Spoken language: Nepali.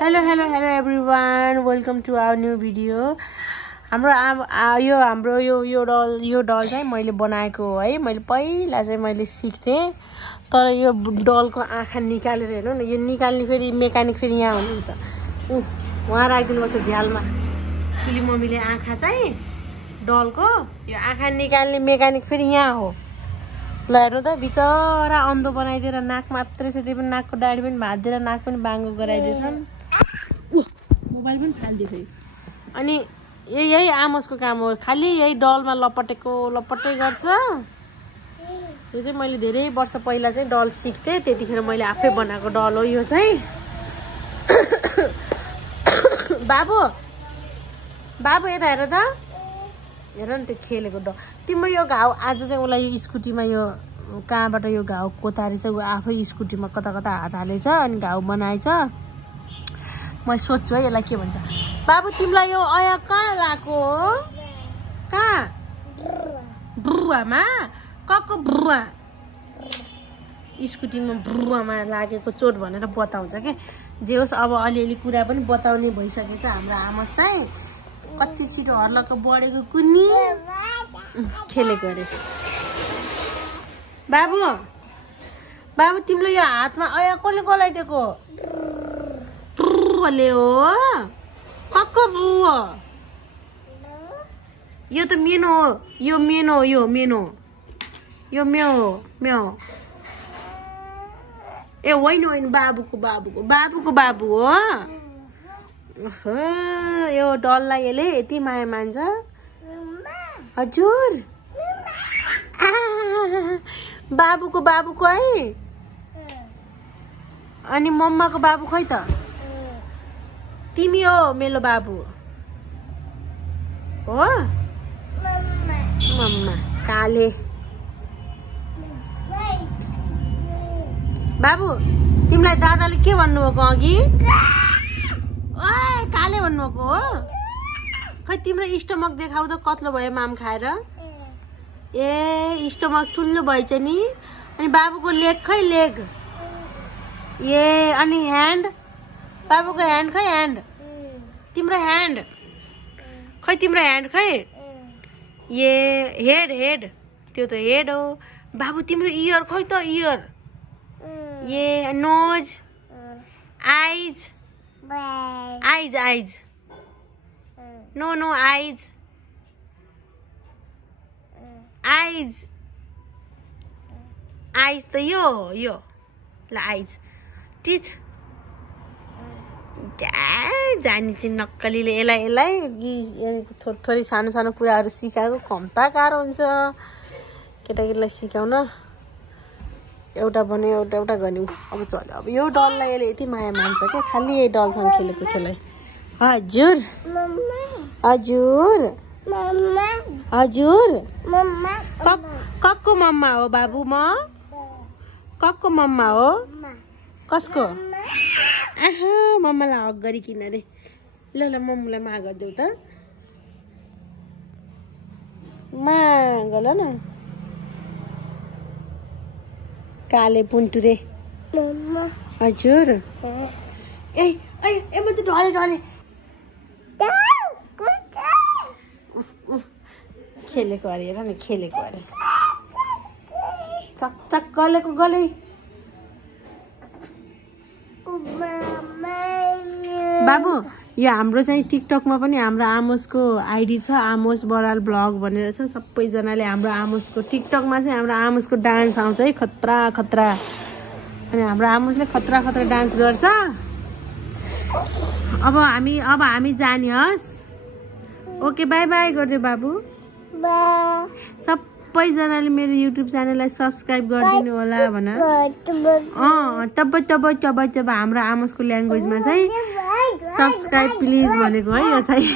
Hello everyone, welcome to our new video. हाम्रो यो डल चाहिँ मैले बनाएको हो है। मैले पहिला चाहिँ मैले सिक्थे, तर यो डलको आँखा निकालेर हेर्नु न, यो निकाल्ने फेरि मेकानिक फेरि यहाँ हुनुहुन्छ, उहाँ राखिदिनु पर्छ झ्यालमा। ठुली मम्मीले आँखा चाहिँ डलको यो आँखा निकाल्ने मेकानिक फेरि यहाँ हो। ल हेर्नु त, बिचरा अन्धो बनाइदिएर नाक मात्रै छ, त्यही पनि नाकको डाडी पनि भाँचिदिएर नाक पनि बाङ्गो गराइदिएछन्। मोबाइल पनि फालिदियो फेरि। अनि यही आमोसको काम हो, खालि यही डलमा लपटे गर्छ। यो चाहिँ मैले धेरै वर्ष पहिला चाहिँ डल सिक्थेँ, त्यतिखेर मैले आफै बनाएको डल हो यो चाहिँ। बाबु यता हेर त, हेर नि त्यो खेलेको डल। तिम्रो यो घाउ आज चाहिँ उसलाई यो स्कुटीमा यो कहाँबाट यो घाउ कोतारी चाहिँ ऊ आफै स्कुटीमा कता हात हालेछ अनि घाउ बनाएछ। म सोध्छु है यसलाई के भन्छ। बाबु तिमीलाई यो अया कहाँ लगाएको हो? कहाँ? ब्रुवामा? कको ब्रुवा? स्कुटीमा ब्रुवामा लागेको चोट भनेर बताउँछ के। जे होस्, अब अलिअलि कुरा पनि बताउने भइसकेछ हाम्रो आमोस चाहिँ। कति छिटो हर्लक्क बढेको कुनी खेलेको अरे। बाबु तिमीले यो हातमा अया कसले गलाइदिएको? ब्रुवाले हो? कको ब्रुवा? यो त मेनो हो, यो मेनो हो, यो म्याउ हो। ए होइन बाबुको बाबु हो। यो डललाई यसले यति माया मान्छ। हजुर बाबुको है। अनि मम्माको बाबु खै त? तिमी हो मेरो बाबु हो? मम्मा काले। बाबु तिमीलाई दादाले के भन्नुभएको अघि? ओए काले भन्नुभएको हो? खै तिम्रो स्टमक देखाउ त, कत्लो भयो माम खाएर। ए स्टमक ठुलो भएछ नि। अनि बाबुको लेग खै? लेग ए अनि ह्यान्ड? बाबुको ह्यान्ड खै? ह्यान्ड तिम्रो ह्यान्ड खै? तिम्रो ह्यान्ड खै? ए हेड त्यो त हेड हो। बाबु तिम्रो इयर खै त? इयर ए नोज आइज नो आइज त यो ल आइज। टिथ जानी चाहिँ नक्कलीले यसलाई थोरै सानो कुराहरू सिकाएको कम्ता गाह्रो हुन्छ केटाकेटीलाई सिकाउन। एउटा बन्यो एउटा गऱ्यौँ, अब चल्यो। अब यो डललाई यसले यति माया मान्छ क्या, खालि यही डलसँग खेलेको त्यसलाई। हजुर कक्को मम्मा हो बाबु? म कक्को मम्मा हो? कसको? मम्मालाई हक गरिकिन रे। ल मम्मीलाई माग गरिदेऊ त, मागल न। काले पुन्टुरे। हजुर ए म त ढले खेलेको अरे। हेर न खेलेको अरे, चकचक गले। बाबु यो हाम्रो चाहिँ टिकटकमा पनि हाम्रो आमोसको आइडी छ, आमोस बराल ब्लग भनेर छ। सबैजनाले हाम्रो आमोसको टिकटकमा चाहिँ हाम्रो आमोसको डान्स आउँछ है, खतरा। अनि हाम्रो आमोसले खतरा डान्स गर्छ। अब हामी जाने हस्। ओके बाई गरिदियो बाबु। सबैजनाले मेरो युट्युब च्यानललाई सब्सक्राइब गरिदिनु होला भन। तब हाम्रो आमोसको ल्याङ्ग्वेजमा चाहिँ सब्सक्राइब प्लिज भनेको है यो चाहिँ।